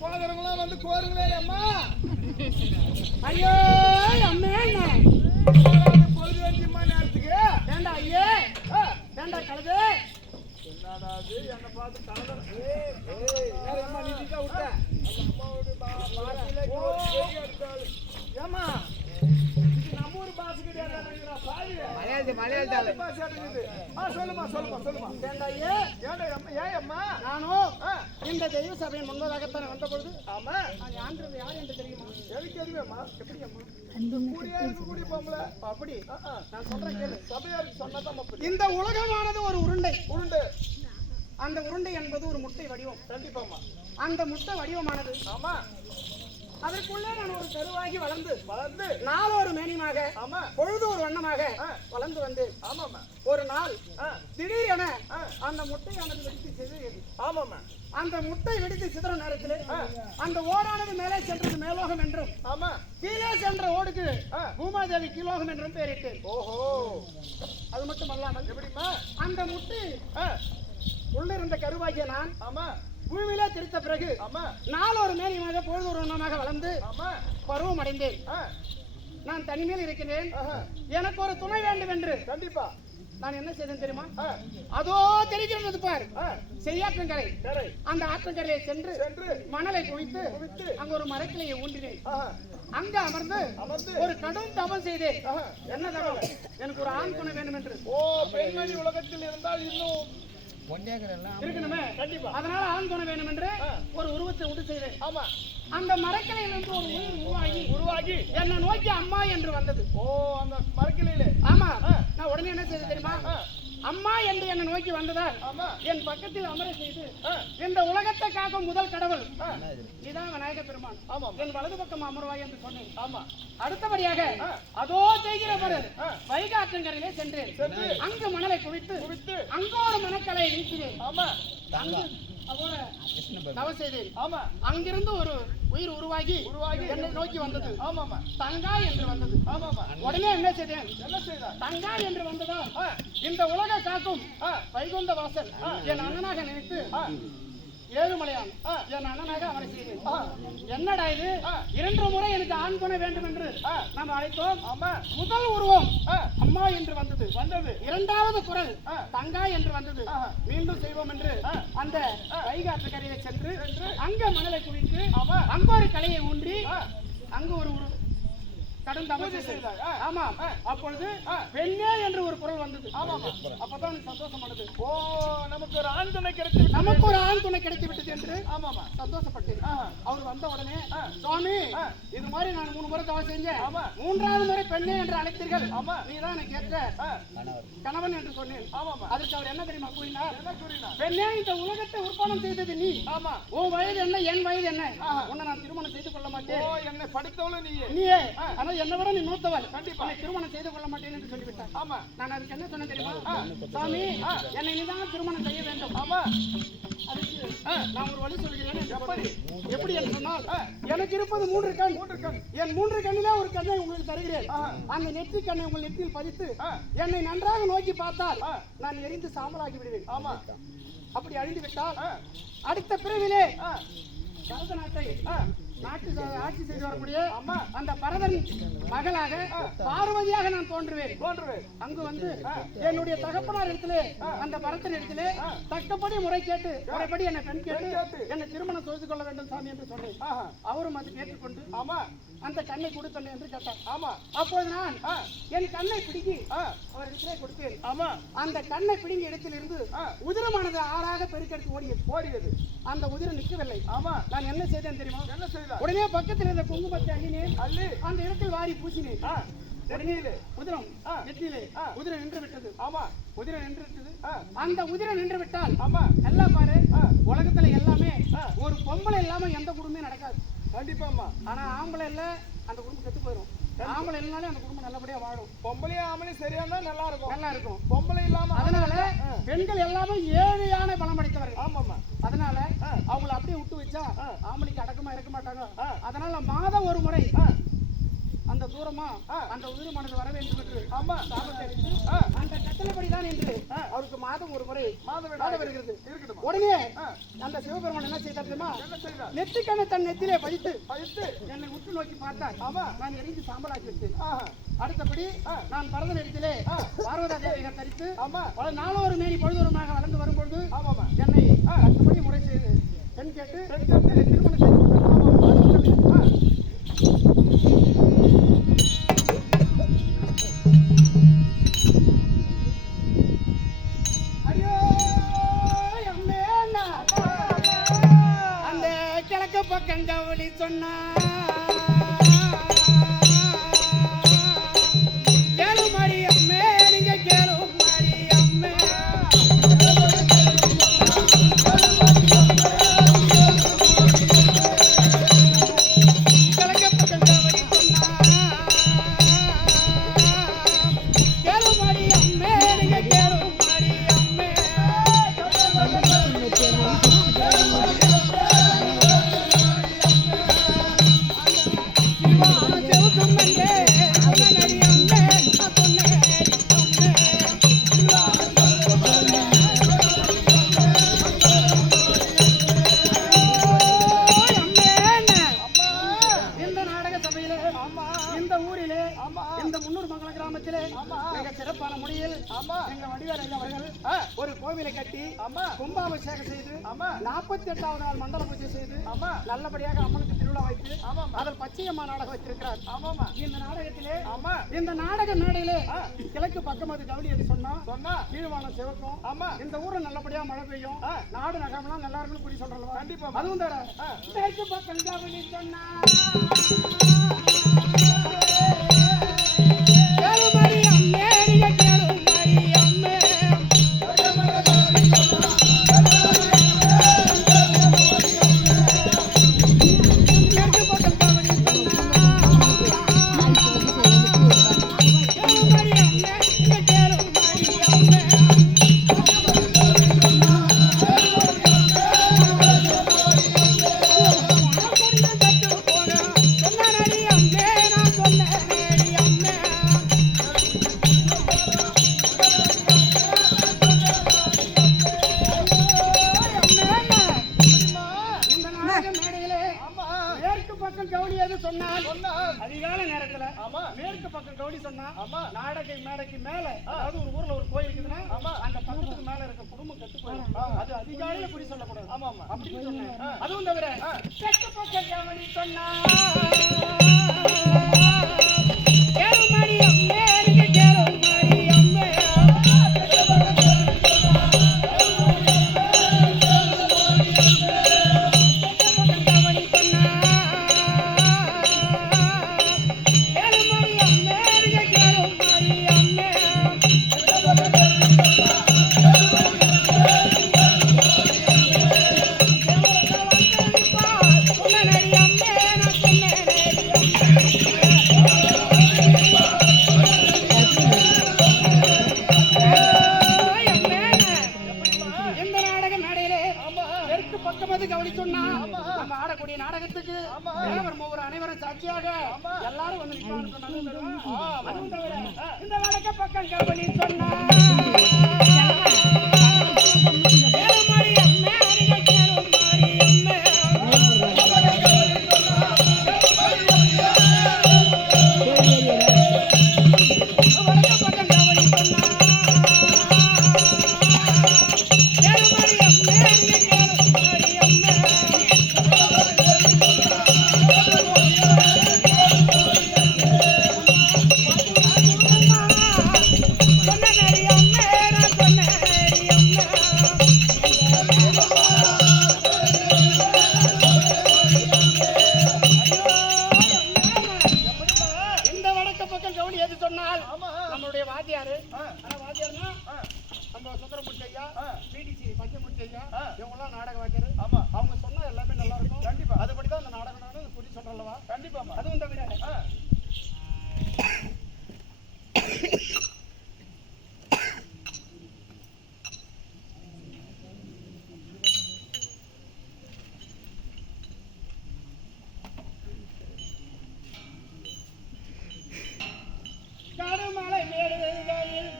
கோதரங்களாம் வந்து கோருங்களே அம்மா. ஐயோ அம்மே பொழுது வேண்டியம்மா நேரத்துக்கு. ஏண்டா ஐயே ஏண்டா கழுது என்னடா அது என்ன பார்த்து கலந்த அம்மா நீ விட்ட ஏமா இது நம்ம ஊர் பாசு கிடையாது. மலையாள பாசு இருக்குது. சொல்லுமா ஏண்டா ஐயே ஏன் அம்மா நானும் இந்த தெய்வ சபையின் முன்பதாகத்தானே வந்த பொழுது ஆமா அது ஆந்திரது யார் என்று தெரியுமா? எனக்கு எதுவேம்மா எப்படி அம்மா கூடிய பொம்பளை அப்படி நான் சொல்றேன் கேளு. சபையாருக்கு சொன்னதான் இந்த உலகமானது ஒரு உருண்டை. அந்த உருண்டை என்பது ஒரு முட்டை வடிவம். கண்டிப்பாம்மா. அந்த முட்டை வடிவமானது ஆமா அதற்குள்ளே நான் ஒரு கருவாகி வளர்ந்து நாள் ஒரு மேனியமாக ஆமா பொழுது ஒரு வண்ணமாக வளர்ந்து வந்து ஆமாம்மா ஒரு நாள் திடீரென அந்த முட்டையானது வெடித்து சிதறியது. ஆமாம்மா. அந்த முட்டை வெடித்து சிதறும் நேரத்தில் அந்த ஓடானது மேலே சென்றது மேலோகம் என்றும் ஆமா கீழே சென்ற ஓடுக்கு பூமாதேவி கீழோகம் என்றும் பெயரிட்டு. ஓஹோ அது மட்டும் அல்லாமல் எப்படிமா அந்த முட்டை உள்ளிருந்த கருவாகிய நான் ஆமா பூமியிலே திருத்த பிறகு ஆமா நாள் ஒரு மேனியமாக பொழுது ஒரு வண்ணமாக வளர்ந்து ஆமா பருவம் அடைந்தேன். நான் தனிமையில் இருக்கிறேன். எனக்கு ஒரு துணை வேண்டும் என்று கண்டிப்பா நான் என்ன செய்தேன் தெரியுமா? அதோ தெரிகிறது பார் செய்யாற்றங்கரை. அந்த ஆற்றங்கரையை சென்று மணலை குவித்து அங்க ஒரு மரக்கிளையை ஊன்றினேன். அங்க அமர்ந்து ஒரு கடும் தவம் செய்தேன். என்ன தவம்? எனக்கு ஒரு ஆண் துணை வேண்டும் என்று. ஓ பெண்மணி உலகத்தில் இருந்தால் இன்னும் இருக்கணுமே. கண்டிப்பா. அதனால ஆண் துணை வேண்டும் என்று ஒரு உருவத்தை உண்டு செய்தேன். ஆமா அந்த மரக்கிளையிலிருந்து ஒரு உயிர் உருவாகி என்னை நோக்கி அம்மா என்று வந்தது. ஓ அந்த மரக்கிளையில. ஆமா நான் உடனே என்ன செய்த தெரியுமா? அம்மா என்று என்னை நோக்கி வந்ததால் என் பக்கத்தில் அமர செய்து இந்த உலகத்தை காக்கும் முதல் கடவுள் நீதான் விநாயக பெருமான். என் வலது பக்கம் அமர்வாய் என்று சொன்னேன். ஆமா அடுத்தபடியாக அதோ செய்கிற பிறகு வைகாற்றங்கரையிலே சென்றேன். அங்கு மணலை குவித்து அங்கு ஒரு மணக்கலையை நீக்கினேன். ஆமா தவம் செய்தேன். ஆமா அங்கிருந்து ஒரு உயிர் உருவாகி என்னை நோக்கி வந்தது. ஆமாமா தங்காய் என்று வந்தது. ஆமாமா உடனே என்ன செய்தேன்? தங்காய் என்று வந்ததா இந்த உலக காக்கும் வைகுண்ட வாசல் என் அண்ணனாக நினைத்து ஏழுமலையான் என் அண்ணனாக அவரை செய்தேன். என்னடா இது 2 முறை எனக்கு ஆண் துணை வேண்டும் என்று நாம் அழைத்தோம். முதல் உருவம் அம்மா என்று வந்தது. இரண்டாவது குரல் தங்காய் என்று வந்தது. மீண்டும் செய்வோம் என்று அந்த வைகாற்று கரையை சென்று அங்க மணலை குவித்து அங்க ஒரு கலையை ஊன்றி அங்கு ஒரு ஆமா அப்பொழுது பெண்ணே என்று ஒரு குரல் வந்தது. அப்பதான் சந்தோஷமானது. ஓ நமக்கு ஒரு ஆண் துணை கிடைத்து விட்டது என்று ஆமாமா சந்தோஷப்பட்டேன். அவர் வந்த உடனே சுவாமி இது மாதிரி நான் 3 முறை தவம் செஞ்சேன். 3வது முறை பெண்ணே என்று அழைத்தீர்கள். நீதான் எனக்கு ஏற்ற கணவன் என்று சொன்னேன். அதற்கு அவர் என்ன தெரியுமா கூறினார்? பெண்ணே இந்த உலகத்தை உற்பத்தி செய்தது நீ. உன் வயது என்ன என் வயது என்ன? உன்னை நான் திருமணம் செய்து கொள்ள மாட்டேன். என்னை படித்தவளும் நீயே என்ன விட நீ மூத்தவள். கண்டிப்பா திருமணம் செய்து கொள்ள மாட்டேன் என்று சொல்லிவிட்டார். ஆமா நான் அதுக்கு என்ன சொன்னேன் தெரியுமா? சாமி என்னை நீதான் திருமணம் செய்ய வேண்டும். ஆமா அதுக்கு நான் ஒரு வழி சொல்கிறேன். எப்படி என்று சொன்னால் எனக்கு இருப்பது 3 கண். என் 3 கண்ணிலே ஒரு கண்ணை உங்களுக்கு தருகிறேன். அந்த நெற்றி கண்ணை உங்கள் நெற்றியில் பதித்து என்னை நன்றாக நோக்கி பார்த்தால் நான் எரிந்து சாம்பலாகி விடுவேன். ஆமா அப்படி அழிந்து விட்டால் அடுத்த பிறவிலே பரத நாட்டை ஆட்சி செய்து வரக்கூடிய அந்த பரதன் மகளாக பார்வதியாக நான் தோன்றுவேன். அங்கு வந்து என்னுடைய தகப்பனார் இடத்திலே அந்த பரதன் இடத்திலே தக்கப்படி முறைப்படி என்னை பெண் கேட்டு என்னை திருமணம் செய்து கொள்ள வேண்டும் சாமி என்று சொன்னேன். அவரும் அதை கேட்டுக்கொண்டு அந்த கண்ணை கொடுத்தேன் என்று கேட்டார். அப்போது நான் என் கண்ணை பிடிக்கி அவர் இடத்திலே கொடுத்தேன். அந்த கண்ணை பிடிங்கி இடத்திலிருந்து உதிரமானது ஆறாக பெருக்கெடுத்து ஓடியது. அந்த உதிரம் நிற்கவில்லை. நான் என்ன செய்தேன் தெரியுமா? என்ன செய்தேன்? உடனே பக்கத்தில் இருந்த குங்குமத்தை அள்ளினேன். அந்த இடத்தில் வாரி பூசினேன். உதிரம் நெற்றியிலே உதிரம் நின்று விட்டது. உதிரம் நின்று விட்டது. அந்த உதிரம் நின்று விட்டால் எல்லாம் பாரு உலகத்துல எல்லாமே ஒரு பொம்பளை இல்லாம எந்த குடும்பமே நடக்காது. கண்டிப்பாமா. ஆனா ஆம்பளை இல்ல அந்த குடும்பம் கெட்டு போயிடும். ஆம்பளை இல்லனாலே அந்த குடும்பம் நல்லபடியா வாழும். பொம்பளையும் ஆம்பளையும் சரியானா நல்லா இருக்கும். பொம்பளை இல்லாம அதனால பெண்கள் எல்லாமே ஏழையான பலம் படைத்தவர்கள். ஆமாமா அதனால அவங்களை அப்படியே விட்டு வச்சா ஆம்பளைக்கு அடக்கமா இருக்க மாட்டாங்க. அதனால மாதம் ஒரு முறை அந்த தூரமா அந்த உயிர் மனது வர வேண்டும் என்று சாபத்தை அளித்து அந்த மாதம் ஒரு முறை மாதவிடாய் வருகிறது. இருக்கட்டும். உடனே அந்த சிவபெருமான் என்ன செய்தார் தெரியுமா? என்ன செய்தார்? நெற்றிக்கண்ணை தன் நெத்திலே பதித்து பயிற்று என்னை உற்று நோக்கி பார்த்தார். ஆமா. நான் எரிந்து சாம்பலாக்கி விட்டேன். ஆஹா. அடுத்தபடி நான் பரத நெறித்திலே பார்வதா தேவியை தரித்து ஆமா. பல நாளொரு மேனி பொழுதொருமாக வளர்ந்து வரும்பொழுது ஆமாமா. என்னை அடுத்தபடி முறை செய்து பெண் கேட்டு திருமணம் செய்து கொடுத்தார். ஐயோ அம்மே அந்த கிழக்கு பக்கம் கவலி சொன்னா சிறப்பான முறையில் எங்க வடிவேல் ஐயா அவர்கள் ஒரு கோவிலை கட்டி கும்பாபிஷேகம் செய்து 48வது நாள் மண்டல பூஜை செய்து நல்லபடியாக அம்மனுக்கு திருவிழா வைத்து அதில் பச்சையம்மா நாடகம் வைத்திருக்கிறார். இந்த நாடகத்திலே இந்த நாடக மேடையிலே கிழக்கு பக்கம் அது கவனி என்று சொன்னா கீழ்வானம் சிவக்கும். இந்த ஊரை நல்லபடியா மழை பெய்யும், நாடு நகமெல்லாம் நல்லா இருக்குன்னு புரிய சொல்றோம். கண்டிப்பா. அதுவும் தர கிழக்கு பக்கம் கவனி சொன்னா அதிகால நேரத்துல மேற்கு பக்கம் கவுடி சொன்னா நாடகை மேடைக்கு மேல, அதாவது ஒரு ஊர்ல ஒரு கோயில் இருக்குதுன்னா அந்த பக்கத்துக்கு மேல இருக்க குடும்பம் கெட்டு போயிடும். அது அதிகாலையில குறி சொல்லக்கூடாது. அப்படின்னு சொன்னேன். அதுவும் தவிர தெற்கு பக்கம் கவுடி சொன்னா ஆடக்கூடிய நாடகத்துக்கு அனைவரும் சாட்சியாக எல்லாரும் வந்து இந்த வடக்க பக்கம் கவனி சொன்னா நம்மளுடைய வாத்தியாரு வாத்தியார்னா நம்ம சுந்தரமூர்த்தி ஐயா, பிடிசி பஞ்சமூர்த்தி ஐயா, இவங்கெல்லாம் நாடக வாத்தியாரு. அவங்க சொன்னா எல்லாமே நல்லா இருக்கும். கண்டிப்பா அதுபடிதான் அந்த நாடகம் புரிய சொல்றல்லவா. கண்டிப்பா. அதுவும் தவிர கருமலை மேடுகையில்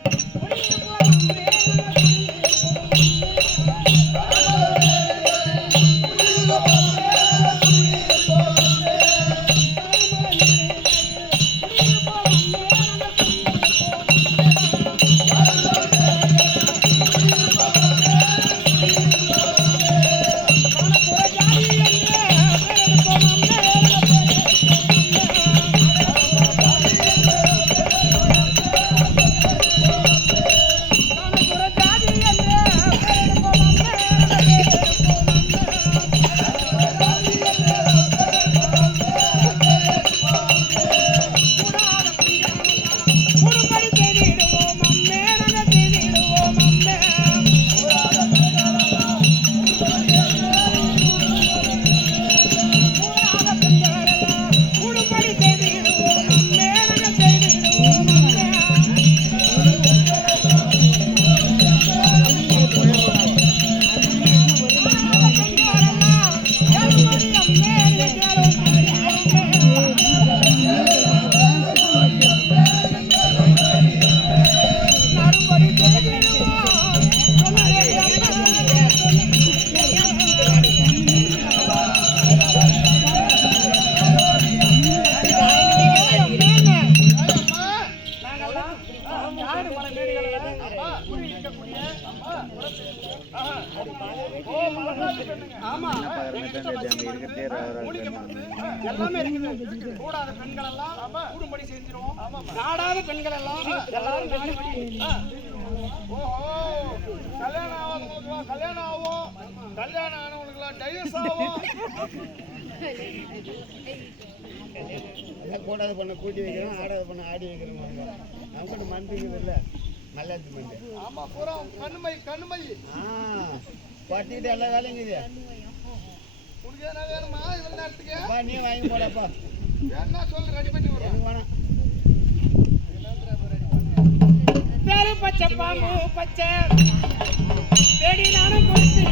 ஓ மலகாதி பெண்ணுங்க. ஆமா மூலிகை மருந்து எல்லாமே இருக்குது. கூடாத பெண்கள் எல்லாம் கூடும்படி செஞ்சிரும். நாடாத பெண்கள் எல்லாம் எல்லாரும் நாடுபடி. ஓஹோ கல்யாணம் ஆகாதவங்களுக்குலாம் கல்யாணம் ஆகும், கல்யாணம் ஆனவங்களுக்குலாம் டைவர்ஸ் ஆகும். கூடாத பண்ண கூட்டி வைக்கிறோம், ஆடாத பண்ண ஆடி வைக்கிறோம். நமக்கு மந்திக்குது இல்லை, மல்லாத்து மந்தி. ஆமா பூரா கண்மை கண்மை. பட்டிக்கிட்டு எல்லா வேலையும் இருக்குது. உனக்கு என்ன வேணுமா இவ்வளவு நேரத்துக்கு? நீ வாங்கி போடப்பா. என்ன சொல்லு ரெடி பண்ணி விடுறேன். வேணாம் பச்சை பாம்பு பச்சை தேடி நானும் கொடுத்து